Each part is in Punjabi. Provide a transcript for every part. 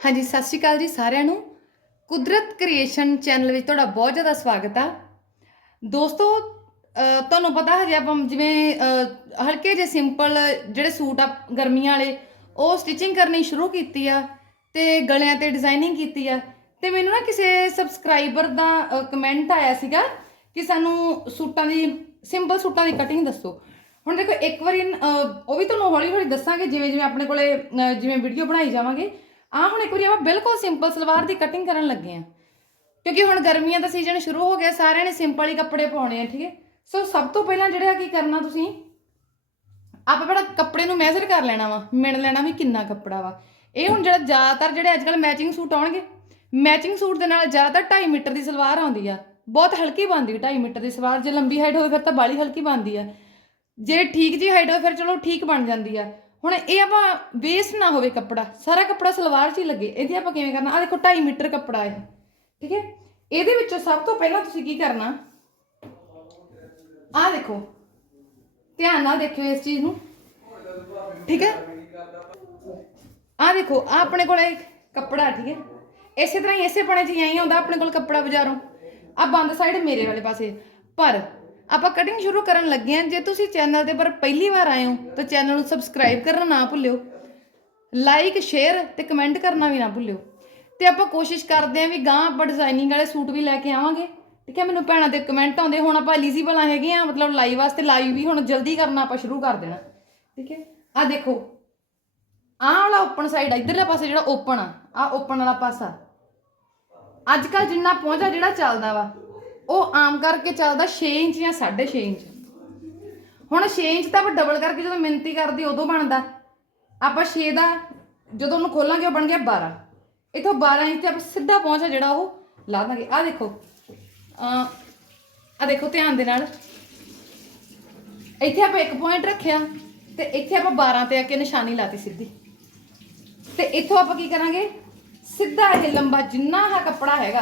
ਹਾਂਜੀ, ਸਤਿ ਸ਼੍ਰੀ ਅਕਾਲ ਜੀ ਸਾਰਿਆਂ ਨੂੰ। ਕੁਦਰਤ ਕ੍ਰੀਏਸ਼ਨ ਚੈਨਲ ਵਿੱਚ ਤੁਹਾਡਾ ਬਹੁਤ ਜ਼ਿਆਦਾ ਸਵਾਗਤ ਆ। ਦੋਸਤੋ ਤੁਹਾਨੂੰ ਪਤਾ ਹੈ ਜੇ ਆਪਾਂ ਜਿਵੇਂ ਹਲਕੇ ਜਿਹੇ ਸਿੰਪਲ ਜਿਹੜੇ ਸੂਟ ਆ ਗਰਮੀਆਂ ਵਾਲੇ, ਉਹ ਸਟਿਚਿੰਗ ਕਰਨੀ ਸ਼ੁਰੂ ਕੀਤੀ ਆ ਤੇ ਗਲਿਆਂ ਤੇ ਡਿਜ਼ਾਈਨਿੰਗ ਕੀਤੀ ਆ। ਤੇ ਮੈਨੂੰ ਨਾ ਕਿਸੇ ਸਬਸਕ੍ਰਾਈਬਰ ਦਾ ਕਮੈਂਟ ਆਇਆ ਸੀਗਾ ਕਿ ਸਾਨੂੰ ਸੂਟਾਂ ਦੀ ਸਿੰਪਲ ਸੂਟਾਂ ਦੀ ਕਟਿੰਗ ਦੱਸੋ। ਹੁਣ ਦੇਖੋ, ਇੱਕ ਵਾਰੀ ਉਹ ਵੀ ਤੁਹਾਨੂੰ ਹੌਲੀ ਹੌਲੀ ਦੱਸਾਂਗੇ ਜਿਵੇਂ ਜਿਵੇਂ ਆਪਣੇ ਕੋਲੇ ਜਿਵੇਂ ਵੀਡੀਓ ਬਣਾਈ ਜਾਵਾਂਗੇ ਆ ਹੁਣ ਇੱਕ ਵਾਰੀ ਆਪਾਂ ਬਿਲਕੁਲ ਸਿੰਪਲ ਸਲਵਾਰ ਦੀ ਕਟਿੰਗ ਕਰਨ ਲੱਗੇ ਆ ਕਿਉਂਕਿ ਹੁਣ ਗਰਮੀਆਂ ਦਾ ਸੀਜ਼ਨ ਸ਼ੁਰੂ ਹੋ ਗਿਆ, ਸਾਰਿਆਂ ਨੇ ਸਿੰਪਲ ਹੀ ਕੱਪੜੇ ਪਾਉਣੇ ਆ, ਠੀਕ ਹੈ? ਸੋ ਸਭ ਤੋਂ ਪਹਿਲਾਂ ਜਿਹੜਾ ਕੀ ਕਰਨਾ ਤੁਸੀਂ, ਆਪਾਂ ਪਹਿਲਾਂ ਕੱਪੜੇ ਨੂੰ ਮੈਜ਼ਰ ਕਰ ਲੈਣਾ ਵਾ, ਮਿਣ ਲੈਣਾ ਵੀ ਕਿੰਨਾ ਕੱਪੜਾ ਵਾ। ਇਹ ਹੁਣ ਜਿਹੜਾ ਜ਼ਿਆਦਾਤਰ ਜਿਹੜੇ ਅੱਜ ਕੱਲ ਮੈਚਿੰਗ ਸੂਟ ਆਉਣਗੇ ਮੈਚਿੰਗ ਸੂਟ ਦੇ ਨਾਲ ਜ਼ਿਆਦਾਤਰ 2.5 ਮੀਟਰ ਦੀ ਸਲਵਾਰ ਆਉਂਦੀ ਆ। ਬਹੁਤ ਹਲਕੀ ਬਣਦੀ 2.5 ਮੀਟਰ ਦੀ ਸਲਵਾਰ, ਜੇ ਲੰਬੀ ਹਾਈਟ ਹੋਵੇ ਫਿਰ ਤਾਂ ਬਾਲੀ ਹਲਕੀ ਬਣਦੀ ਆ। ਜੇ ਠੀਕ ਜੀ ਹਾਈਟ ਹੋਵੇ ਫਿਰ ਚਲੋ ਠੀਕ ਬਣ ਜਾਂਦੀ ਆ। ਹੁਣ ਇਹ ਆਪਾਂ ਵੇਸਟ ਨਾ ਹੋਵੇ ਕੱਪੜਾ, ਸਾਰਾ ਕੱਪੜਾ ਸਲਵਾਰ 'ਚ ਹੀ ਲੱਗੇ, ਇਹਦੀ ਆਪਾਂ ਕਿਵੇਂ ਕਰਨਾ? ਆ ਦੇਖੋ 2.5 ਮੀਟਰ ਕੱਪੜਾ ਇਹ, ਠੀਕ ਹੈ? ਇਹਦੇ ਵਿੱਚੋਂ ਸਭ ਤੋਂ ਪਹਿਲਾਂ ਤੁਸੀਂ ਕੀ ਕਰਨਾ? ਆ ਦੇਖੋ, ਧਿਆਨ ਨਾਲ ਦੇਖਿਓ ਇਸ ਚੀਜ਼ ਨੂੰ, ਠੀਕ ਹੈ? ਆ ਦੇਖੋ ਆ ਆਪਣੇ ਕੋਲ ਇੱਕ ਕੱਪੜਾ, ਠੀਕ ਹੈ? ਇਸੇ ਤਰ੍ਹਾਂ ਹੀ ਇਸੇ ਪਣੇ 'ਚ ਹੀ ਆਈ ਆਉਂਦਾ, ਆਪਣੇ ਕੋਲ ਕੱਪੜਾ ਬਾਜ਼ਾਰੋਂ। ਆ ਬੰਦ ਸਾਈਡ ਮੇਰੇ ਵਾਲੇ ਪਾਸੇ। ਪਰ ਆਪਾਂ ਕਟਿੰਗ ਸ਼ੁਰੂ ਕਰਨ ਲੱਗੇ ਹਾਂ। ਜੇ ਤੁਸੀਂ ਚੈਨਲ ਦੇ ਪਰ ਪਹਿਲੀ ਵਾਰ ਆਏ ਹੋ, ਤਾਂ ਚੈਨਲ ਨੂੰ ਸਬਸਕ੍ਰਾਈਬ ਕਰਨਾ ਨਾ ਭੁੱਲਿਓ। ਲਾਈਕ ਸ਼ੇਅਰ ਤੇ ਕਮੈਂਟ ਕਰਨਾ ਵੀ ਨਾ ਭੁੱਲਿਓ। ਤੇ ਆਪਾਂ ਕੋਸ਼ਿਸ਼ ਕਰਦੇ ਆਂ ਵੀ ਗਾਂ ਆਪਾਂ ਡਿਜ਼ਾਈਨਿੰਗ ਵਾਲੇ ਸੂਟ ਵੀ ਲੈ ਕੇ ਆਵਾਂਗੇ। ਠੀਕ ਹੈ, ਮੈਨੂੰ ਭੈਣਾਂ ਦੇ ਕਮੈਂਟ ਆਉਂਦੇ, ਹੁਣ ਆਪਾਂ ਐਲੀਜੀਬਲ ਹੈਗੇ ਆ ਮਤਲਬ ਲਾਈਵ ਵਾਸਤੇ ਲਾਈਵ ਵੀ ਹੁਣ ਜਲਦੀ ਕਰਨਾ ਆਪਾਂ ਸ਼ੁਰੂ ਕਰ ਦੇਣਾ। ਠੀਕ ਹੈ ਆ ਦੇਖੋ। ਆਹ ਵਾਲਾ ਓਪਨ ਸਾਈਡ ਆ, ਇਧਰਲੇ ਪਾਸੇ ਜਿਹੜਾ ਓਪਨ ਆ ਆ ਓਪਨ ਵਾਲਾ ਪਾਸਾ। ਅੱਜ ਕੱਲ ਜਿੰਨਾ ਪਹੁੰਚਾ ਜਿਹੜਾ ਚੱਲਦਾ ਵਾ। ਉਹ ਆਮ ਕਰਕੇ ਚੱਲਦਾ 6 ਇੰਚ ਜਾਂ 6.5 ਇੰਚ। ਹੁਣ 6 ਇੰਚ ਤਾਂ ਆਪਾਂ ਡਬਲ ਕਰਕੇ ਜਦੋਂ ਮਿੰਤੀ ਕਰਦੀ ਉਦੋਂ ਬਣਦਾ। ਆਪਾਂ 6 ਦਾ ਜਦੋਂ ਉਹਨੂੰ ਖੋਲਾਂਗੇ ਉਹ ਬਣ ਗਿਆ 12 ਇਥੋਂ 12 ਇੰਚ ਤੇ ਆਪਾਂ ਸਿੱਧਾ ਪਹੁੰਚਾ ਜਿਹੜਾ ਉਹ ਲਾ ਦਾਂਗੇ। ਆ ਦੇਖੋ। ਆ ਦੇਖੋ ਧਿਆਨ ਦੇ ਨਾਲ। ਇੱਥੇ ਆਪਾਂ ਇੱਕ ਪੁਆਇੰਟ ਰੱਖਿਆ ਤੇ ਇੱਥੇ ਆਪਾਂ 12 ਤੇ ਆ ਕੇ ਨਿਸ਼ਾਨੀ ਲਾਤੀ ਸਿੱਧੀ। ਤੇ ਇੱਥੋਂ ਆਪਾਂ ਕੀ ਕਰਾਂਗੇ? ਸਿੱਧਾ ਇਹ ਲੰਬਾ ਜਿੰਨਾ ਹਾ ਕੱਪੜਾ ਹੈਗਾ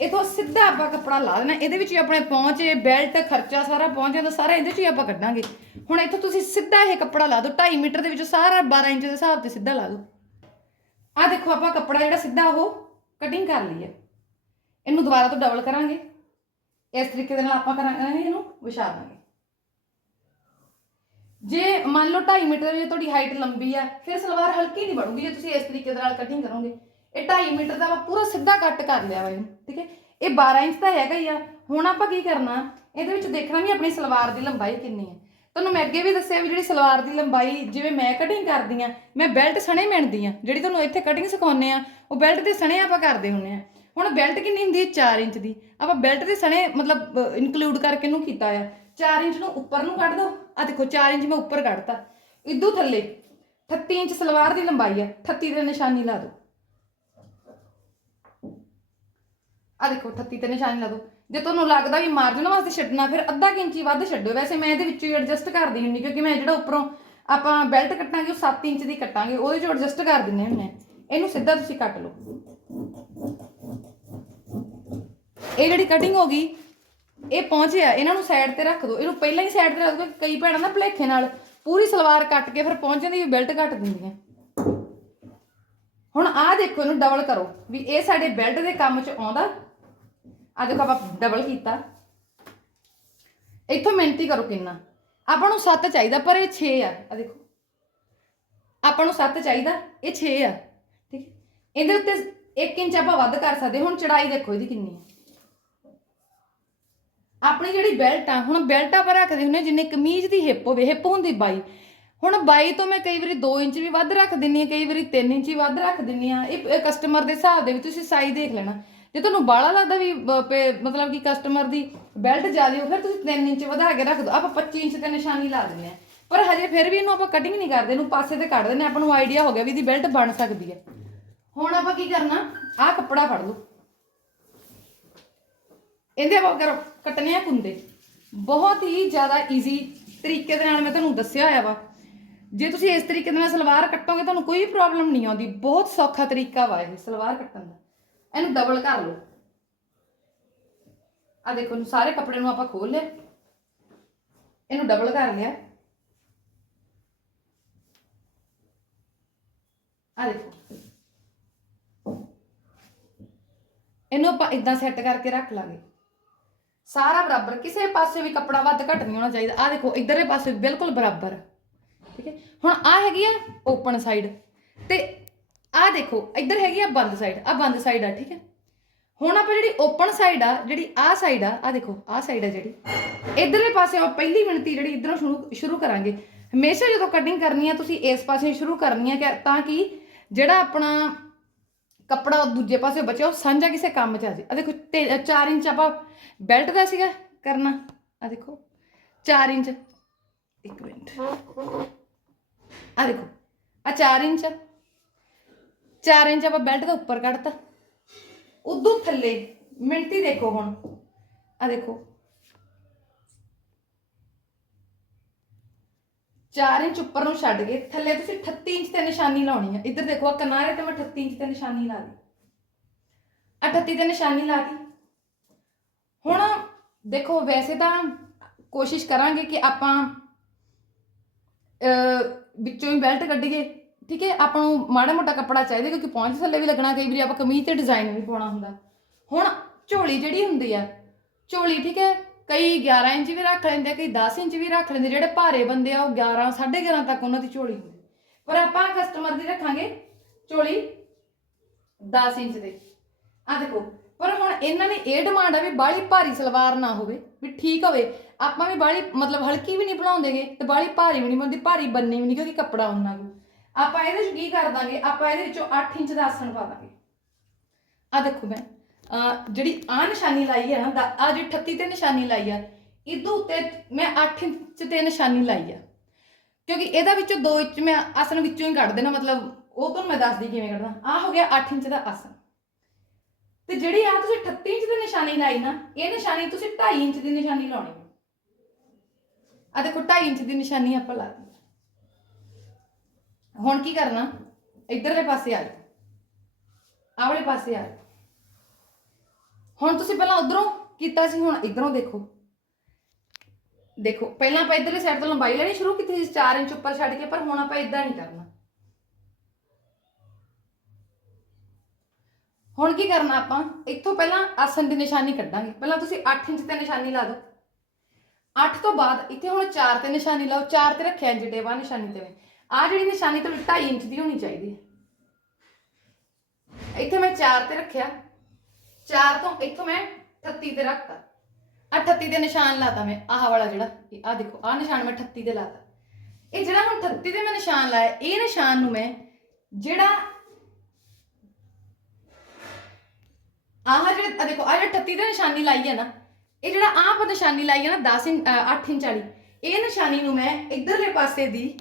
ਇਥੋਂ ਸਿੱਧਾ ਆਪਾਂ ਕੱਪੜਾ ਲਾ ਦੇਣਾ, ਇਹਦੇ ਵਿੱਚ ਹੀ ਆਪਣੇ ਪਹੁੰਚੇ ਬੈਲਟ ਖਰਚਾ ਸਾਰਾ ਪਹੁੰਚ ਜਾਂਦਾ ਸਾਰਾ ਇਹਦੇ ਚ ਹੀ ਆਪਾਂ ਕੱਢਾਂਗੇ। ਹੁਣ ਇੱਥੋਂ ਤੁਸੀਂ ਸਿੱਧਾ ਇਹ ਕੱਪੜਾ ਲਾ ਦਿਓ 2.5 ਮੀਟਰ ਦੇ ਵਿੱਚ ਸਾਰਾ 12 ਇੰਚ ਦੇ ਹਿਸਾਬ ਤੇ ਸਿੱਧਾ ਲਾ ਦਿਓ। ਆ ਦੇਖੋ ਆਪਾਂ ਕੱਪੜਾ ਜਿਹੜਾ ਸਿੱਧਾ ਉਹ ਕਟਿੰਗ ਕਰ ਲਈ ਹੈ। ਇਹਨੂੰ ਦੁਬਾਰਾ ਤੋਂ ਡਬਲ ਕਰਾਂਗੇ। ਇਸ ਤਰੀਕੇ ਦੇ ਨਾਲ ਆਪਾਂ ਕਰਾਂਗੇ ਇਹਨੂੰ, ਵਿਛਾ ਦਾਂਗੇ। ਜੇ ਮੰਨ ਲਓ 2.5 ਮੀਟਰ ਦੀ ਤੁਹਾਡੀ ਹਾਈਟ ਲੰਬੀ ਆ, ਫਿਰ ਸਲਵਾਰ ਹਲਕੀ ਨਹੀਂ ਬਣੂਗੀ, ਜੇ ਤੁਸੀਂ ਇਸ ਤਰੀਕੇ ਦੇ ਨਾਲ ਕਟਿੰਗ ਕਰੋਗੇ। ਇਹ 2.5 ਮੀਟਰ ਦਾ ਆਪਾਂ ਪੂਰਾ ਸਿੱਧਾ ਕੱਟ ਕਰ ਲਿਆ ਵਾ ਇਹਨੂੰ ਠੀਕ ਹੈ? ਇਹ 12 ਇੰਚ ਦਾ ਹੈਗਾ ਹੀ ਆ। ਹੁਣ ਆਪਾਂ ਕੀ ਕਰਨਾ? ਇਹਦੇ ਵਿੱਚ ਦੇਖਣਾ ਵੀ ਆਪਣੀ ਸਲਵਾਰ ਦੀ ਲੰਬਾਈ ਕਿੰਨੀ ਹੈ। ਤੁਹਾਨੂੰ ਮੈਂ ਅੱਗੇ ਵੀ ਦੱਸਿਆ ਵੀ ਜਿਹੜੀ ਸਲਵਾਰ ਦੀ ਲੰਬਾਈ ਜਿਵੇਂ ਮੈਂ ਕਟਿੰਗ ਕਰਦੀ ਆ ਮੈਂ ਬੈਲਟ ਸਣੇ ਮਿਣਦੀ ਆ ਜਿਹੜੀ ਤੁਹਾਨੂੰ ਇੱਥੇ ਕਟਿੰਗ ਸਿਖਾਉਂਦੇ ਆ ਉਹ ਬੈਲਟ ਦੇ ਸਣੇ ਆਪਾਂ ਕਰਦੇ ਹੁੰਨੇ ਆ ਹੁਣ ਬੈਲਟ ਕਿੰਨੀ ਹੁੰਦੀ ਹੈ? 4 ਇੰਚ ਦੀ। ਆਪਾਂ ਬੈਲਟ ਦੇ ਸਣੇ ਮਤਲਬ ਇਨਕਲੂਡ ਕਰਕੇ ਇਹਨੂੰ ਕੀਤਾ ਆ 4 ਇੰਚ ਨੂੰ ਉੱਪਰ ਨੂੰ ਕੱਢ ਦੋ। ਆ ਦੇਖੋ 4 ਇੰਚ ਮੈਂ ਉੱਪਰ ਕੱਢਤਾ। ਇਦੋਂ ਥੱਲੇ 38 ਇੰਚ ਸਲਵਾਰ ਦੀ ਲੰਬਾਈ ਆ 38 ਦੇ ਨਿਸ਼ਾਨੀ ਲਾ ਦਿਓ। ਆ ਦੇਖੋ 38 ਤੇ ਨਿਸ਼ਾਨੀ ਲਾ ਦੋ। ਜੇ ਤੁਹਾਨੂੰ ਲੱਗਦਾ ਵੀ ਮਾਰਜਨ ਵਾਸਤੇ ਛੱਡਣਾ, ਫਿਰ ਅੱਧਾ ਇੰਚੀ ਵੱਧ ਛੱਡੋ। ਵੈਸੇ ਮੈਂ ਇਹਦੇ ਵਿੱਚੋਂ ਐਡਜਸਟ ਕਰਦੀ ਹੁੰਨੀ ਕਿਉਂਕਿ ਮੈਂ ਜਿਹੜਾ ਉੱਪਰੋਂ ਆਪਾਂ ਬੈਲਟ ਕੱਟਾਂਗੇ, ਉਹ 7 ਇੰਚ ਦੀ ਕੱਟਾਂਗੇ, ਉਹਦੇ ਚੋਂ ਐਡਜਸਟ ਕਰ ਦਿੰਨੇ ਹੁੰਨੇ ਇਹਨੂੰ ਸਿੱਧਾ ਤੁਸੀਂ ਕੱਟ ਲਓ। ਇਹ ਜਿਹੜੀ ਕਟਿੰਗ ਹੋ ਗਈ, ਇਹ ਪਹੁੰਚਿਆ ਇਹਨਾਂ ਨੂੰ ਸਾਈਡ ਤੇ ਰੱਖ ਦਿਓ ਇਹਨੂੰ ਪਹਿਲਾਂ ਹੀ ਸਾਈਡ ਤੇ ਰੱਖ ਦਿਓ ਕਈ ਭੈਣਾਂ ਨਾ ਭਲੇਖੇ ਨਾਲ ਪੂਰੀ ਸਲਵਾਰ ਕੱਟ ਕੇ ਫਿਰ ਪਹੁੰਚ ਦੀ ਬੈਲਟ ਕੱਟ ਦਿੰਦੀਆਂ। ਹੁਣ ਆਹ ਦੇਖੋ ਇਹਨੂੰ ਡਬਲ ਕਰੋ, ਵੀ ਇਹ ਸਾਡੇ ਬੈਲਟ ਦੇ ਕੰਮ 'ਚ ਆਉਂਦਾ। ਆ ਦੇਖੋ ਆਪਾਂ ਡਬਲ ਕੀਤਾ। ਇੱਥੋਂ ਮਿਹਨਤੀ ਕਰੋ ਕਿੰਨਾ। ਆਪਾਂ ਨੂੰ 7 ਚਾਹੀਦਾ, ਪਰ ਇਹ 6 ਆ। ਆ ਦੇਖੋ। ਆਪਾਂ ਨੂੰ 7 ਚਾਹੀਦਾ, ਇਹ 6 ਆ। ਠੀਕ ਇਹਦੇ ਉੱਤੇ 1 ਇੰਚ ਆਪਾਂ ਵੱਧ ਕਰ ਸਕਦੇ। ਹੁਣ ਚੜਾਈ ਦੇਖੋ ਇਹਦੀ ਕਿੰਨੀ ਹੈ ਆਪਣੀ ਜਿਹੜੀ ਬੈਲਟ ਆ, ਹੁਣ ਬੈਲਟ ਆਪਾਂ ਰੱਖਦੇ ਹੁੰਨੇ ਜਿੰਨੇ ਕਮੀਜ਼ ਦੀ ਹਿੱਪ ਹੋਵੇ ਹਿੱਪ ਹੁੰਦੀ ਬਾਈ। ਹੁਣ 22 ਤੋਂ ਮੈਂ ਕਈ ਵਾਰੀ 2 ਇੰਚ ਵੀ ਵੱਧ ਰੱਖ ਦਿੰਨੀ ਆ ਕਈ ਵਾਰੀ 3 ਇੰਚ ਵੀ ਵੱਧ ਰੱਖ ਦਿੰਨੀ ਆ। ਇਹ ਕਸਟਮਰ ਦੇ ਹਿਸਾਬ ਦੇ ਵਿੱਚ ਤੁਸੀਂ ਸਾਈਜ਼ ਦੇਖ ਲੈਣਾ। ਜੇ ਤੁਹਾਨੂੰ ਬਾਲਾ ਲੱਗਦਾ ਵੀ ਮਤਲਬ ਕਿ ਕਸਟਮਰ ਦੀ ਬੈਲਟ ਜ਼ਿਆਦਾ ਹੋ ਫਿਰ ਤੁਸੀਂ 3 ਇੰਚ ਵਧਾ ਕੇ ਰੱਖ ਦਿਓ ਆਪਾਂ 25 ਇੰਚ ਤੇ ਨਿਸ਼ਾਨੀ ਲਾ ਦਿੰਦੇ ਆ। ਪਰ ਹਜੇ ਫਿਰ ਵੀ ਇਹਨੂੰ ਆਪਾਂ ਕਟਿੰਗ ਨਹੀਂ ਕਰਦੇ ਇਹਨੂੰ ਪਾਸੇ ਤੇ ਕੱਢ ਦਿੰਦੇ ਹਾਂ, ਆਪਾਂ ਨੂੰ ਆਈਡੀਆ ਹੋ ਗਿਆ ਵੀ ਇਹਦੀ ਬੈਲਟ ਬਣ ਸਕਦੀ ਹੈ ਹੁਣ ਆਪਾਂ ਕੀ ਕਰਨਾ? ਆਹ ਕੱਪੜਾ ਫੜ ਲਓ। ਇਹਦੇ ਆਪਾਂ ਕਰੋ ਕੱਟਨੇ ਆ ਕੁੰਦੇ। ਬਹੁਤ ਹੀ ਜ਼ਿਆਦਾ ਈਜ਼ੀ ਤਰੀਕੇ ਦੇ ਨਾਲ ਮੈਂ ਤੁਹਾਨੂੰ ਦੱਸਿਆ ਹੋਇਆ ਵਾ। ਜੇ ਤੁਸੀਂ ਇਸ ਤਰੀਕੇ ਦੇ ਨਾਲ ਸਲਵਾਰ ਕੱਟੋਗੇ, ਤੁਹਾਨੂੰ ਕੋਈ ਪ੍ਰੋਬਲਮ ਨਹੀਂ ਆਉਂਦੀ। ਬਹੁਤ ਸੌਖਾ ਤਰੀਕਾ ਵਾ ਇਹ, ਸਲਵਾਰ ਕੱਟਣ ਦਾ। ਇਹਨੂੰ ਡਬਲ ਕਰ ਲਓ। ਆ ਦੇਖੋ, ਇਹਨੂੰ ਸਾਰੇ ਕੱਪੜੇ ਨੂੰ ਆਪਾਂ ਖੋਲ ਲਿਆ। ਇਹਨੂੰ ਡਬਲ ਕਰ ਲਿਆ। ਆ ਦੇਖੋ। ਇਹਨੂੰ ਆਪਾਂ ਇਦਾਂ ਸੈੱਟ ਕਰਕੇ ਰੱਖ ਲਾਂਗੇ। ਸਾਰਾ ਬਰਾਬਰ, ਕਿਸੇ ਪਾਸੇ ਵੀ ਕੱਪੜਾ ਵੱਧ ਘੱਟ ਨਹੀਂ ਹੋਣਾ ਚਾਹੀਦਾ। ਆ ਦੇਖੋ, ਇਧਰਲੇ ਪਾਸੇ ਬਿਲਕੁਲ ਬਰਾਬਰ। ਆ। ਠੀਕ ਹੈ? ਹੁਣ ਆ ਹੈਗੀ ਆ ਓਪਨ ਸਾਈਡ ਤੇ ਆ ਦੇਖੋ, ਇੱਧਰ ਹੈਗੀ ਆ ਬੰਦ ਸਾਈਡ ਆ ਬੰਦ ਸਾਈਡ ਆ, ਠੀਕ ਹੈ? ਹੁਣ ਆਪਾਂ ਜਿਹੜੀ ਓਪਨ ਸਾਈਡ ਆ, ਜਿਹੜੀ ਆ ਸਾਈਡ ਆ ਆ ਦੇਖੋ ਆ ਸਾਈਡ ਆ ਜਿਹੜੀ। ਇਧਰਲੇ ਪਾਸੇ ਆਪਾਂ ਪਹਿਲੀ ਗਿਣਤੀ ਜਿਹੜੀ ਇਧਰੋਂ ਸ਼ੁਰੂ ਸ਼ੁਰੂ ਕਰਾਂਗੇ। ਹਮੇਸ਼ਾ ਜਦੋਂ ਕਟਿੰਗ ਕਰਨੀ ਆ, ਤੁਸੀਂ ਇਸ ਪਾਸੇ ਸ਼ੁਰੂ ਕਰਨੀ ਆ ਕਿ ਤਾਂ ਕਿ ਜਿਹੜਾ ਆਪਣਾ ਕੱਪੜਾ ਦੂਜੇ ਪਾਸੇ ਬਚਿਆ, ਉਹ ਸਾਂਝਾ ਕਿਸੇ ਕੰਮ 'ਚ ਆ ਜੇ ਆ ਦੇਖੋ 4 ਇੰਚ ਆਪਾਂ ਬੈਲਟ ਦਾ ਸੀਗਾ ਕਰਨਾ। ਆ ਦੇਖੋ 4 ਇੰਚ। ਇੱਕ ਮਿੰਟ। ਆ ਦੇਖੋ ਆ 4 ਇੰਚ 4 ਇੰਚ ਆਪਾਂ ਬੈਲਟ ਦਾ ਉੱਪਰ ਕੱਢਤਾ। ਉਦੋਂ ਥੱਲੇ ਮਿਣਤੀ ਦੇਖੋ ਹੁਣ। ਆ ਦੇਖੋ। 4 ਇੰਚ ਉੱਪਰ ਨੂੰ ਛੱਡ ਕੇ ਥੱਲੇ ਤੁਸੀਂ 38 ਇੰਚ ਤੇ ਨਿਸ਼ਾਨੀ ਲਾਉਣੀ ਹੈ ਇੱਧਰ ਦੇਖੋ ਆ ਕਿਨਾਰੇ ਤੇ ਮੈਂ 38 ਇੰਚ ਤੇ ਨਿਸ਼ਾਨੀ ਲਾ ਲਈ। ਆ 38 ਤੇ ਨਿਸ਼ਾਨੀ ਲਾ ਦੀ ਹੁਣ ਦੇਖੋ ਵੈਸੇ ਤਾਂ ਕੋਸ਼ਿਸ਼ ਕਰਾਂਗੇ ਕਿ ਆਪਾਂ ਅਹ, ਵਿੱਚੋਂ ਹੀ ਬੈਲਟ ਕੱਢੀਏ ਠੀਕ ਹੈ? ਆਪਾਂ ਨੂੰ ਮਾੜਾ ਮੋਟਾ ਕੱਪੜਾ ਚਾਹੀਦਾ ਕਿਉਂਕਿ ਪਹੁੰਚ ਥੱਲੇ ਵੀ ਲੱਗਣਾ ਕਈ ਵਾਰੀ ਆਪਾਂ ਕਮੀਜ਼ ਤੇ ਡਿਜ਼ਾਈਨ ਵੀ ਪਾਉਣਾ ਹੁੰਦਾ। ਹੁਣ ਝੋਲੀ ਜਿਹੜੀ ਹੁੰਦੀ ਆ ਝੋਲੀ ਠੀਕ ਹੈ? ਕਈ 11 ਇੰਚ ਵੀ ਰੱਖ ਲੈਂਦੇ ਆ, ਕਈ 10 ਇੰਚ ਵੀ ਰੱਖ ਲੈਂਦੇ ਜਿਹੜੇ ਭਾਰੇ ਬੰਦੇ ਆ ਉਹ 11 11.5 ਤੱਕ ਉਹਨਾਂ ਦੀ ਝੋਲੀ ਹੁੰਦੀ ਪਰ ਆਪਾਂ ਕਸਟਮਰ ਦੀ ਰੱਖਾਂਗੇ ਝੋਲੀ 10 ਇੰਚ ਦੇ। ਆ ਦੇਖੋ ਪਰ ਹੁਣ ਇਹਨਾਂ ਨੇ ਇਹ ਡਿਮਾਂਡ ਆ ਵੀ ਬਾਹਲੀ ਭਾਰੀ ਸਲਵਾਰ ਨਾ ਹੋਵੇ, ਵੀ ਠੀਕ ਹੋਵੇ। ਆਪਾਂ ਵੀ ਬਾਹਲੀ ਮਤਲਬ ਹਲਕੀ ਵੀ ਨਹੀਂ ਬਣਾਉਂਦੇਗੇ ਤੇ ਬਾਹਲੀ ਭਾਰੀ ਵੀ ਨਹੀਂ ਬਣਦੀ, ਭਾਰੀ ਬੰਨੀ ਵੀ ਨਹੀਂ ਕਿਉਂਕਿ ਕੱਪੜਾ ਉਹਨਾਂ ਨੂੰ ਆਪਾਂ ਇਹਦੇ ਵਿੱਚ ਕੀ ਕਰ ਦਾਂਗੇ, ਆਪਾਂ ਇਹਦੇ ਵਿੱਚੋਂ 8 ਇੰਚ ਦਾ ਆਸਣ ਪਾ ਦਾਂਗੇ। ਆ ਦੇਖੋ ਮੈਂ ਜਿਹੜੀ ਆ ਨਿਸ਼ਾਨੀ ਲਾਈ ਹੈ ਨਾ ਆ ਜਿਹੜੀ 38 ਤੇ ਨਿਸ਼ਾਨੀ ਲਾਈ ਆ ਇਦੋਂ ਉੱਤੇ ਮੈਂ 8 ਇੰਚ ਤੇ ਨਿਸ਼ਾਨੀ ਲਾਈ ਆ। ਕਿਉਂਕਿ ਇਹਦਾ ਵਿੱਚੋਂ 2 ਇੰਚ ਮੈਂ ਆਸਣ ਵਿੱਚੋਂ ਹੀ ਕੱਢ ਦੇਣਾ, ਮਤਲਬ ਉਹ ਤੁਹਾਨੂੰ ਮੈਂ ਦੱਸਦੀ ਕਿਵੇਂ ਕੱਢਣਾ। ਆ ਹੋ ਗਿਆ 8 ਇੰਚ ਦਾ ਆਸਣ। ਤੇ ਜਿਹੜੀ ਆ ਤੁਸੀਂ 38 ਇੰਚ ਦੀ ਨਿਸ਼ਾਨੀ ਲਾਈ ਨਾ, ਇਹ ਨਿਸ਼ਾਨੀ ਤੁਸੀਂ 2.5 ਇੰਚ ਦੀ ਨਿਸ਼ਾਨੀ ਲਾਉਣੀ ਹੈ। ਆ ਦੇਖੋ 2.5 ਇੰਚ ਦੀ ਨਿਸ਼ਾਨੀ ਆਪਾਂ ਲਾ ਦਿੱਤੀ। ਹੁਣ ਕੀ ਕਰਨਾ? ਇਧਰਲੇ ਪਾਸੇ ਆ ਜਾਓ। ਆਹ ਪਾਸੇ ਆ ਹੁਣ ਤੁਸੀਂ ਪਹਿਲਾਂ ਉਧਰੋਂ ਕੀਤਾ ਸੀ, ਹੁਣ ਇਧਰੋਂ ਦੇਖੋ। ਦੇਖੋ, ਪਹਿਲਾਂ ਆਪਾਂ ਇਧਰਲੇ ਸਾਈਡ ਤੋਂ ਲੰਬਾਈ ਲੈਣੀ, ਸ਼ੁਰੂ ਕੀਤੀ ਸੀ 4 ਇੰਚ ਉੱਪਰ ਛੱਡ ਕੇ, ਪਰ ਹੁਣ ਆਪਾਂ ਇਦਾਂ ਨਹੀਂ ਕਰਨਾ। ਹੁਣ ਕੀ ਕਰਨਾ ਆਪਾਂ? ਇੱਥੋਂ ਪਹਿਲਾਂ ਆਸਨ ਦੀ ਨਿਸ਼ਾਨੀ ਕੱਢਾਂਗੇ। ਪਹਿਲਾਂ ਤੁਸੀਂ 8 ਇੰਚ ਤੇ ਨਿਸ਼ਾਨੀ ਲਾ ਦਿਓ। 8 ਤੋਂ ਬਾਅਦ ਇੱਥੇ ਹੁਣ 4 ਤੇ ਨਿਸ਼ਾਨੀ ਲਾਓ। 4 ਤੇ ਰੱਖਿਆ ਇੰਚ ਟੇਵਾ ਨਿਸ਼ਾਨੀ ਤੇ। ਆ ਜਿਹੜੀ ਨਿਸ਼ਾਨੀ ਤੁਹਾਡੀ 2.5 ਇੰਚ ਦੀ ਹੋਣੀ ਚਾਹੀਦੀ ਹੈ। ਇੱਥੇ ਮੈਂ 4 ਤੇ ਰੱਖਿਆ। 4 ਤੋਂ ਇੱਥੋਂ ਮੈਂ 38 ਤੇ ਰੱਖਤਾ। ਆਹ 38 ਤੇ ਨਿਸ਼ਾਨ ਲਾਤਾ ਮੈਂ। ਆਹ ਵਾਲਾ ਜਿਹੜਾ ਆਹ ਦੇਖੋ, ਆਹ ਨਿਸ਼ਾਨ ਮੈਂ 38 ਤੇ ਲਾਤਾ। ਇਹ ਜਿਹੜਾ ਹੁਣ 38 ਤੇ ਮੈਂ ਨਿਸ਼ਾਨ ਲਾਇਆ, ਇਹ ਨਿਸ਼ਾਨ ਨੂੰ ਮੈਂ ਜਿਹੜਾ ਆਹ ਜਿਹੜੇ ਆਹ ਦੇਖੋ, ਆਹ ਜਿਹੜਾ 38 ਤੇ ਨਿਸ਼ਾਨੀ ਲਾਈ ਹੈ ਨਾ, ਇਹ ਜਿਹੜਾ ਆਹ ਆਪਾਂ ਨਿਸ਼ਾਨੀ ਲਾਈ ਹੈ ਨਾ 10 ਇੰਚ 8 ਇੰਚ ਵਾਲੀ, ਇਹ ਨਿਸ਼ਾਨੀ ਨੂੰ ਮੈਂ ਇਧਰਲੇ ਪਾਸੇ ਦੀ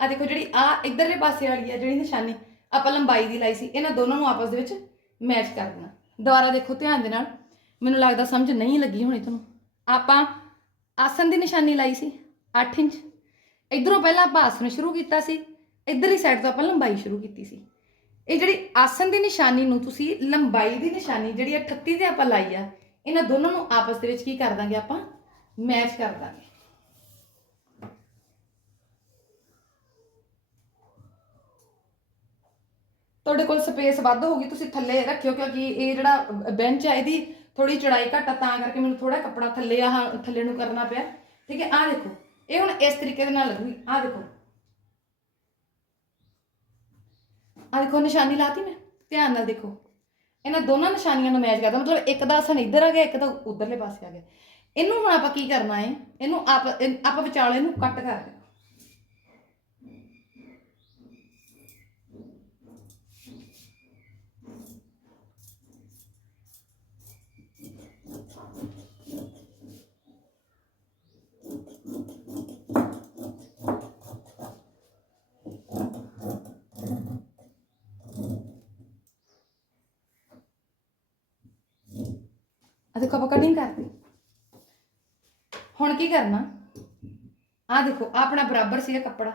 ਆ ਦੇਖੋ ਜਿਹੜੀ ਆ ਇਧਰਲੇ ਪਾਸੇ ਵਾਲੀ ਆ ਜਿਹੜੀ ਨਿਸ਼ਾਨੀ, ਆਪਾਂ ਲੰਬਾਈ ਦੀ ਲਾਈ ਸੀ, ਇਹਨਾਂ ਦੋਨਾਂ ਨੂੰ ਆਪਸ ਦੇ ਵਿੱਚ ਮੈਚ ਕਰ ਦੇਣਾ। ਦੁਬਾਰਾ ਦੇਖੋ ਧਿਆਨ ਦੇ ਨਾਲ, ਮੈਨੂੰ ਲੱਗਦਾ ਸਮਝ ਨਹੀਂ ਲੱਗੀ ਹੋਣੀ ਤੁਹਾਨੂੰ। ਆਪਾਂ ਆਸਨ ਦੀ ਨਿਸ਼ਾਨੀ ਲਾਈ ਸੀ 8 ਇੰਚ, ਇਧਰੋਂ ਪਹਿਲਾਂ ਆਪਾਂ ਆਸਨ ਸ਼ੁਰੂ ਕੀਤਾ ਸੀ, ਇਧਰਲੀ ਸਾਈਡ ਤੋਂ ਆਪਾਂ ਲੰਬਾਈ ਸ਼ੁਰੂ ਕੀਤੀ ਸੀ। ਇਹ ਜਿਹੜੀ ਆਸਨ ਦੀ ਨਿਸ਼ਾਨੀ ਨੂੰ ਤੁਸੀਂ ਲੰਬਾਈ ਦੀ ਨਿਸ਼ਾਨੀ ਜਿਹੜੀ ਆ 38 ਤੇ ਆਪਾਂ ਲਾਈ ਆ, ਇਹਨਾਂ ਦੋਨਾਂ ਨੂੰ ਆਪਸ ਦੇ ਵਿੱਚ ਕੀ ਕਰ ਦਾਂਗੇ ਆਪਾਂ? ਮੈਚ ਕਰ ਦਾਂਗੇ। ਤੁਹਾਡੇ ਕੋਲ ਸਪੇਸ ਵੱਧ ਹੋਊਗੀ, ਤੁਸੀਂ ਥੱਲੇ ਰੱਖਿਓ ਕਿਉਂਕਿ ਇਹ ਜਿਹੜਾ ਬੈਂਚ ਆ, ਇਹਦੀ ਥੋੜੀ ਚੜਾਈ ਘੱਟ ਆ, ਤਾਂ ਕਰਕੇ ਮੈਨੂੰ ਥੋੜਾ ਕੱਪੜਾ ਥੱਲੇ ਆ ਥੱਲੇ ਨੂੰ ਕਰਨਾ ਪਿਆ। ਠੀਕ ਹੈ, ਆਹ ਦੇਖੋ, ਇਹ ਹੁਣ ਇਸ ਤਰੀਕੇ ਦੇ ਨਾਲ ਲੱਗੂਗੀ। ਆਹ ਦੇਖੋ ਆਹ ਦੇਖੋ, ਨਿਸ਼ਾਨੀ ਲਾਤੀ ਮੈਂ, ਧਿਆਨ ਨਾਲ ਦੇਖੋ। ਇਹਨਾਂ ਦੋਨਾਂ ਨਿਸ਼ਾਨੀਆਂ ਨੂੰ ਮੈਚ ਕਰਦਾ ਮਤਲਬ ਇੱਕ ਦਾ ਆਸਣ ਇੱਧਰ ਆ ਗਿਆ, ਇੱਕ ਦਾ ਉਧਰਲੇ ਪਾਸੇ ਆ ਗਿਆ। ਇਹਨੂੰ ਹੁਣ ਆਪਾਂ ਕੀ ਕਰਨਾ ਹੈ ਇਹਨੂੰ ਆਪ, ਇਹ- ਆਪਾਂ ਵਿਚਾਲੇ ਨੂੰ ਕੱਟ ਕਰ ਦੇਣਾ ਆ ਦੇਖੋ ਆਪਾਂ ਕਟਿੰਗ ਕਰਤੀ। ਹੁਣ ਕੀ ਕਰਨਾ? ਆ ਦੇਖੋ ਆਪਣਾ ਬਰਾਬਰ ਸੀਗਾ ਕੱਪੜਾ।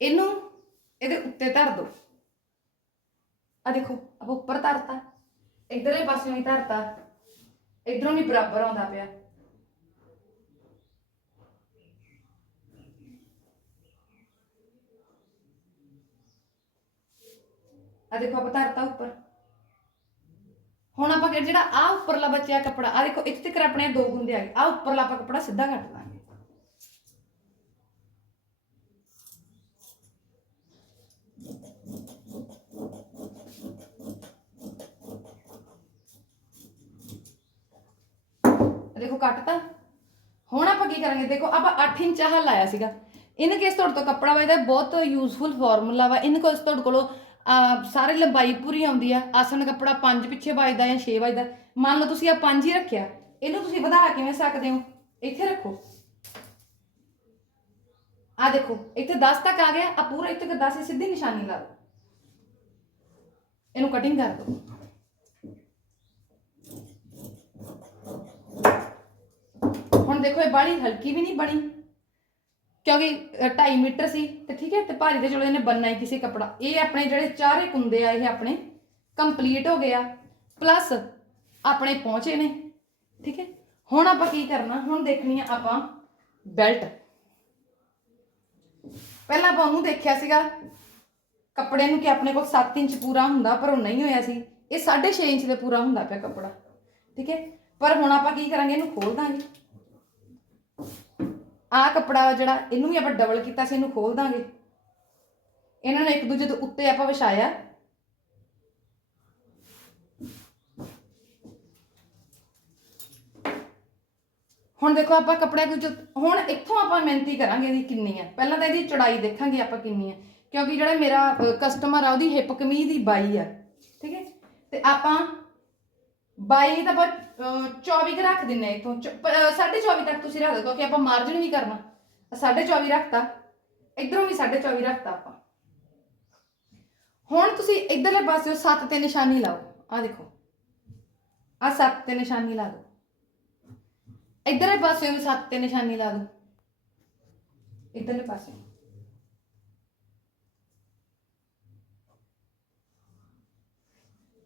ਇਹਨੂੰ ਇਹਦੇ ਉੱਤੇ ਧਰ ਦੋ। ਆ ਦੇਖੋ, ਆਪਾਂ ਉੱਪਰ ਧਰਤਾ। ਇਧਰਲੇ ਪਾਸਿਓਂ ਹੀ ਧਰਤਾ। ਇਧਰੋਂ ਵੀ ਬਰਾਬਰ ਆਉਂਦਾ ਪਿਆ। ਆ ਦੇਖੋ, ਆਪਾਂ ਧਰਤਾ ਉੱਪਰ। ਹੁਣ ਆਪਾਂ ਜਿਹੜਾ ਆ ਉੱਪਰਲਾ ਬਚਿਆ ਕੱਪੜਾ ਆ ਦੇਖੋ, ਇੱਥੇ ਤੱਕ ਆਪਣੇ ਦੋ ਗੁੰਦੇ ਆ ਗਏ। ਆ ਉੱਪਰਲਾ ਆਪਾਂ ਕੱਪੜਾ ਸਿੱਧਾ ਕੱਟ ਦਾਂਗੇ ਦੇਖੋ, ਕੱਟਤਾ। ਹੁਣ ਆਪਾਂ ਕੀ ਕਰਾਂਗੇ? ਦੇਖੋ, ਆਪਾਂ 8 ਇੰਚ ਆਹ ਲਾਇਆ ਸੀਗਾ। ਇਨ ਕੇਸ ਤੁਹਾਡੇ ਤੋਂ ਕੱਪੜਾ ਵਾ ਇਹਦਾ ਬਹੁਤ ਯੂਜ਼ਫੁਲ ਫਾਰਮੂਲਾ ਵਾ। ਇਨ ਕੇਸ ਤੁਹਾਡੇ ਕੋਲੋਂ ਅਹ, ਸਾਰੀ ਲੰਬਾਈ ਪੂਰੀ ਆਉਂਦੀ ਆ ਆਸਨ ਕੱਪੜਾ 5 ਪਿੱਛੇ ਵੱਜਦਾ ਜਾਂ 6 ਵੱਜਦਾ। ਮੰਨ ਲਓ ਤੁਸੀਂ ਆ 5 ਹੀ ਰੱਖਿਆ ਇਹਨੂੰ ਤੁਸੀਂ ਵਧਾ ਕਿਵੇਂ ਸਕਦੇ ਹੋ? ਇੱਥੇ ਰੱਖੋ। ਆ ਦੇਖੋ ਇੱਥੇ 10 ਤੱਕ ਆ ਗਿਆ ਆ ਪੂਰਾ ਇੱਥੇ ਤੱਕ 10 ਸਿੱਧੀ ਨਿਸ਼ਾਨੀ ਲਾ ਦਿਓ। ਇਹਨੂੰ ਕਟਿੰਗ ਕਰ ਦਿਓ। ਹੁਣ ਦੇਖੋ ਇਹ ਬਾੜੀ ਹਲਕੀ ਵੀ ਨਹੀਂ ਬਣੀ। ਕਿਉਂਕਿ 2.5 ਮੀਟਰ ਸੀ, ਤੇ ਠੀਕ ਹੈ, ਤੇ ਭਾਰੀ ਤੇ ਚਲੋ ਇਹਨੇ ਬੰਨਾ ਹੀ ਕਿਸੇ ਕੱਪੜਾ। ਇਹ ਆਪਣੇ ਜਿਹੜੇ ਚਾਰੇ ਕੁੰਦੇ ਆ, ਇਹ ਆਪਣੇ ਕੰਪਲੀਟ ਹੋ ਗਿਆ ਪਲੱਸ ਆਪਣੇ ਪਹੁੰਚੇ ਨੇ, ਠੀਕ ਹੈ। ਹੁਣ ਆਪਾਂ ਕੀ ਕਰਨਾ, ਹੁਣ ਦੇਖਣੀ ਆ ਆਪਾਂ ਬੈਲਟ ਪਹਿਲਾਂ ਆਪਾਂ ਉਹਨੂੰ ਦੇਖਿਆ ਸੀਗਾ, ਕੱਪੜੇ ਨੂੰ ਕਿ ਆਪਣੇ ਕੋਲ 7 ਇੰਚ ਪੂਰਾ ਹੁੰਦਾ, ਪਰ ਉਹ ਨਹੀਂ ਹੋਇਆ ਸੀ। ਇਹ 6.5 ਇੰਚ ਦੇ ਪੂਰਾ ਹੁੰਦਾ ਪਿਆ ਕੱਪੜਾ, ਠੀਕ ਹੈ। ਪਰ ਹੁਣ ਆਪਾਂ ਕੀ ਕਰਾਂਗੇ, ਇਹਨੂੰ ਖੋਲ ਦਾਂਗੇ। ਆਹ ਕੱਪੜਾ ਜਿਹੜਾ, ਇਹਨੂੰ ਵੀ ਆਪਾਂ ਡਬਲ ਕੀਤਾ ਸੀ, ਇਹਨੂੰ ਖੋਲ ਦਾਂਗੇ। ਇਹਨਾਂ ਨੂੰ ਇੱਕ ਦੂਜੇ ਦੇ ਉੱਤੇ ਆਪਾਂ ਵਿਛਾਇਆ। ਹੁਣ ਦੇਖੋ ਆਪਾਂ ਕੱਪੜਾ ਕੁਝ ਹੁਣ ਇੱਥੋਂ ਆਪਾਂ ਮਿਹਨਤੀ ਕਰਾਂਗੇ ਇਹਦੀ ਕਿੰਨੀ ਹੈ ਪਹਿਲਾਂ ਤਾਂ ਇਹਦੀ ਚੌੜਾਈ ਦੇਖਾਂਗੇ ਆਪਾਂ ਕਿੰਨੀ ਹੈ ਕਿਉਂਕਿ ਜਿਹੜਾ ਮੇਰਾ ਕਸਟਮਰ ਆ, ਉਹਦੀ ਹਿਪ ਕਮੀਜ਼ ਦੀ 22 ਆ। ਠੀਕ ਹੈ? ਤੇ ਆਪਾਂ 22 ਤਾਂ ਆਪਾਂ 24 ਕੁ ਰੱਖ ਦਿੰਨੇ ਆ ਇੱਥੋਂ। ਸਾਢੇ 24 ਤੱਕ ਤੁਸੀਂ ਰੱਖ ਦਿਓ, ਕਿਉਂਕਿ ਆਪਾਂ ਮਾਰਜਨ ਵੀ ਕਰਨਾ। ਆਹ ਸਾਢੇ 24 ਰੱਖਤਾ। ਇਧਰੋਂ ਵੀ ਸਾਢੇ 24 ਰੱਖਤਾ ਆਪਾਂ। ਹੁਣ ਤੁਸੀਂ ਇਧਰਲੇ ਪਾਸੇ 7 ਤੇ ਨਿਸ਼ਾਨੀ ਲਾਓ। ਆ ਦੇਖੋ। ਆ 7 ਤੇ ਨਿਸ਼ਾਨੀ ਲਾ ਦਿਓ। ਇਧਰਲੇ ਪਾਸਿਓ ਵੀ 7 ਤੇ ਨਿਸ਼ਾਨੀ ਲਾ ਦਿਓ। ਇਧਰਲੇ ਪਾਸੇ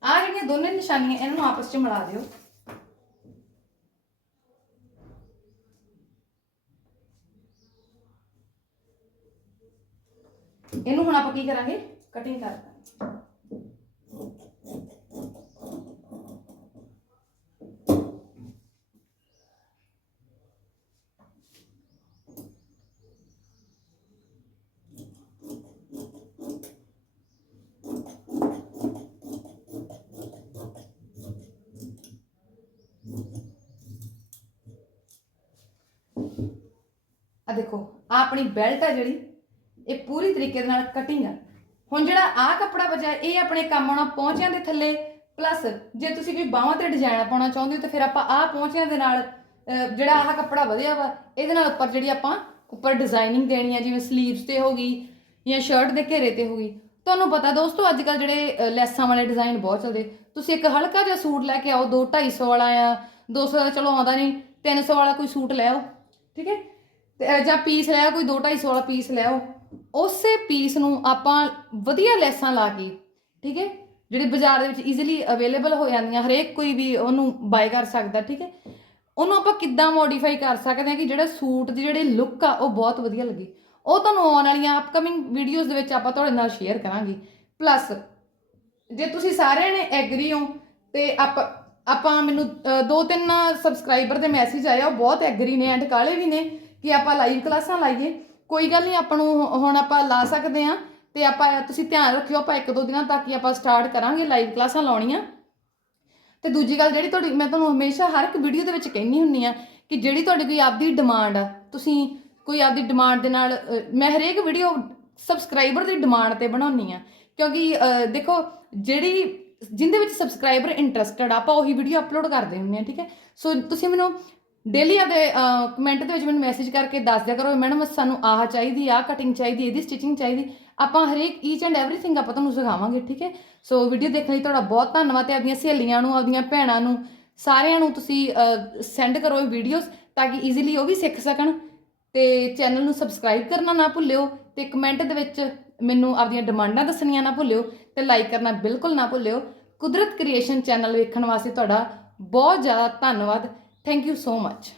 ਆ ਜਿਹੜੀਆਂ ਦੋਨੇ ਨਿਸ਼ਾਨੀਆਂ, ਇਹਨਾਂ ਨੂੰ ਆਪਸ ਵਿੱਚ ਮਿਲਾ ਦਿਓ। ਇਹਨੂੰ ਹੁਣ ਆਪਾਂ ਕੀ ਕਰਾਂਗੇ? ਕਟਿੰਗ ਕਰ ਦਾਂਗੇ। ਆ ਦੇਖੋ, ਆ ਆਪਣੀ ਬੈਲਟ ਆ ਜਿਹੜੀ ਇਹ ਪੂਰੀ ਤਰੀਕੇ ਦੇ ਨਾਲ ਕਟਿੰਗ ਆ। ਹੁਣ ਜਿਹੜਾ ਆਹ ਕੱਪੜਾ ਬਚਿਆ ਇਹ ਆਪਣੇ ਕੰਮ ਆਉਣਾ ਪਹੁੰਚਿਆਂ ਦੇ ਥੱਲੇ ਪਲੱਸ ਜੇ ਤੁਸੀਂ ਕੋਈ ਬਾਹਾਂ ਤੇ ਡਿਜ਼ਾਈਨ ਪਾਉਣਾ ਚਾਹੁੰਦੇ ਹੋ ਤਾਂ ਫਿਰ ਆਪਾਂ ਆਹ ਪਹੁੰਚਿਆਂ ਦੇ ਨਾਲ ਅਹ, ਜਿਹੜਾ ਆਹ ਕੱਪੜਾ ਵਧਿਆ ਵਾ ਇਹਦੇ ਨਾਲ ਉੱਪਰ ਜਿਹੜੀ ਆਪਾਂ ਉੱਪਰ ਡਿਜ਼ਾਈਨਿੰਗ ਦੇਣੀ ਆ ਜਿਵੇਂ ਸਲੀਵਸ ਤੇ ਹੋ ਗਈ ਜਾਂ ਸ਼ਰਟ ਦੇ ਘੇਰੇ ਤੇ ਹੋ ਗਈ। ਤੁਹਾਨੂੰ ਪਤਾ ਦੋਸਤੋ ਅੱਜ ਕੱਲ ਜਿਹੜੇ ਅਹ, ਲੈਸਾਂ ਵਾਲੇ ਡਿਜ਼ਾਈਨ ਬਹੁਤ ਚੱਲਦੇ। ਤੁਸੀਂ ਇੱਕ ਹਲਕਾ ਜਿਹਾ ਸੂਟ ਲੈ ਕੇ ਆਓ 2 250 ਵਾਲਾ ਆ 200 ਦਾ ਚਲੋ ਆਉਂਦਾ ਨਹੀਂ 300 ਵਾਲਾ ਕੋਈ ਸੂਟ ਲੈ ਆਓ ਠੀਕ ਹੈ? ਤੇ ਅਹ ਜਾਂ ਪੀਸ ਲੈ ਆਓ ਕੋਈ 2 250 ਵਾਲਾ ਪੀਸ ਲੈ ਆਓ। ਉਸੇ ਪੀਸ ਨੂੰ ਆਪਾਂ ਵਧੀਆ ਲੈਸਾਂ ਲਾ ਕੇ, ਠੀਕ ਹੈ, ਜਿਹੜੀ ਬਾਜ਼ਾਰ ਦੇ ਵਿੱਚ ਈਜ਼ੀਲੀ ਅਵੇਲੇਬਲ ਹੋ ਜਾਂਦੀਆਂ, ਹਰੇਕ ਕੋਈ ਵੀ ਉਹਨੂੰ ਬਾਏ ਕਰ ਸਕਦਾ, ਠੀਕ ਹੈ, ਉਹਨੂੰ ਆਪਾਂ ਕਿੱਦਾਂ ਮੋਡੀਫਾਈ ਕਰ ਸਕਦੇ ਹਾਂ ਕਿ ਜਿਹੜਾ ਸੂਟ ਦੀ ਜਿਹੜੀ ਲੁੱਕ ਆ, ਉਹ ਬਹੁਤ ਵਧੀਆ ਲੱਗੇ। ਉਹ ਤੁਹਾਨੂੰ ਆਉਣ ਵਾਲੀਆਂ ਅਪਕਮਿੰਗ ਵੀਡੀਓਜ਼ ਦੇ ਵਿੱਚ ਆਪਾਂ ਤੁਹਾਡੇ ਨਾਲ ਸ਼ੇਅਰ ਕਰਾਂਗੇ। ਪਲੱਸ ਜੇ ਤੁਸੀਂ ਸਾਰਿਆਂ ਨੇ ਐਗਰੀ ਹੋ ਤੇ ਆਪਾਂ ਆਪਾਂ ਮੈਨੂੰ ਦੋ ਤਿੰਨ ਸਬਸਕ੍ਰਾਈਬਰ ਦੇ ਮੈਸੇਜ ਆਏ ਆ, ਉਹ ਬਹੁਤ ਐਗਰੀ ਨੇ ਐਂਡ ਕਾਲੇ ਵੀ ਨੇ ਕਿ ਆਪਾਂ ਲਾਈਵ ਕਲਾਸਾਂ ਲਾਈਏ। ਕੋਈ ਗੱਲ ਨਹੀਂ, ਆਪਾਂ ਨੂੰ ਹੁਣ ਆਪਾਂ ਲਾ ਸਕਦੇ ਆ ਤੇ ਆਪਾਂ ਤੁਸੀਂ ਧਿਆਨ ਰੱਖਿਓ ਆਪਾਂ ਇੱਕ ਦੋ ਦਿਨਾਂ ਤੱਕ ਹੀ ਆਪਾਂ ਸਟਾਰਟ ਕਰਾਂਗੇ ਲਾਈਵ ਕਲਾਸਾਂ ਲਾਉਣੀਆਂ। ਤੇ ਦੂਜੀ ਗੱਲ ਜਿਹੜੀ ਤੁਹਾਡੀ, ਮੈਂ ਤੁਹਾਨੂੰ ਹਮੇਸ਼ਾ ਹਰ ਇੱਕ ਵੀਡੀਓ ਦੇ ਵਿੱਚ ਕਹਿੰਦੀ ਹੁੰਨੀ ਆ ਕਿ ਜਿਹੜੀ ਤੁਹਾਡੀ ਕੋਈ ਆਪਦੀ ਡਿਮਾਂਡ ਆ, ਤੁਸੀਂ ਕੋਈ ਆਪਦੀ ਡਿਮਾਂਡ ਦੇ ਨਾਲ ਮੈਂ ਹਰੇਕ ਵੀਡੀਓ ਸਬਸਕ੍ਰਾਈਬਰ ਦੀ ਡਿਮਾਂਡ ਤੇ ਬਣਾਉਣੀ ਆ ਕਿਉਂਕਿ ਦੇਖੋ ਜਿਹੜੀ ਜਿੰਦੇ ਵਿੱਚ ਸਬਸਕ੍ਰਾਈਬਰ ਇੰਟਰਸਟਡ ਆ, ਆਪਾਂ ਉਹੀ ਵੀਡੀਓ ਅਪਲੋਡ ਕਰਦੇ ਹੁੰਨੇ ਆ ਠੀਕ ਹੈ? ਸੋ ਤੁਸੀਂ ਮੈਨੂੰ ਡੇਲੀ ਆਪਦੇ ਕਮੈਂਟ ਦੇ ਵਿੱਚ ਮੈਨੂੰ ਮੈਸੇਜ ਕਰਕੇ ਦੱਸ ਦਿਆ ਕਰੋ ਮੈਡਮ ਸਾਨੂੰ ਆਹ ਚਾਹੀਦੀ, ਆਹ ਕਟਿੰਗ ਚਾਹੀਦੀ, ਇਹਦੀ ਸਟਿਚਿੰਗ ਚਾਹੀਦੀ। ਆਪਾਂ ਹਰੇਕ ਈਚ ਐਂਡ ਐਵਰੀਥਿੰਗ ਆਪਾਂ ਤੁਹਾਨੂੰ ਸਿਖਾਵਾਂਗੇ, ਠੀਕ ਹੈ? ਸੋ ਵੀਡੀਓ ਦੇਖਣ ਲਈ ਤੁਹਾਡਾ ਬਹੁਤ ਧੰਨਵਾਦ ਤੇ ਆਪਣੀਆਂ ਸਹੇਲੀਆਂ ਨੂੰ ਆਪਣੀਆਂ ਭੈਣਾਂ ਨੂੰ, ਸਾਰਿਆਂ ਨੂੰ ਤੁਸੀਂ ਸੈਂਡ ਕਰੋ ਇਹ ਵੀਡੀਓਜ਼ ਤਾਂ ਕਿ ਈਜ਼ੀਲੀ ਉਹ ਵੀ ਸਿੱਖ ਸਕਣ। ਤੇ ਚੈਨਲ ਨੂੰ ਸਬਸਕ੍ਰਾਈਬ ਕਰਨਾ ਨਾ ਭੁੱਲਿਓ ਤੇ ਕਮੈਂਟ ਦੇ ਵਿੱਚ ਮੈਨੂੰ ਆਪਣੀਆਂ ਡਿਮਾਂਡਾਂ ਦੱਸਣੀਆਂ ਨਾ ਭੁੱਲਿਓ ਤੇ ਲਾਈਕ ਕਰਨਾ ਬਿਲਕੁਲ ਨਾ ਭੁੱਲਿਓ। ਕੁਦਰਤ ਕ੍ਰੀਏਸ਼ਨ ਚੈਨਲ ਵੇਖਣ ਵਾਸਤੇ ਤੁਹਾਡਾ ਬਹੁਤ ਜ਼ਿਆਦਾ ਧੰਨਵਾਦ। Thank you so much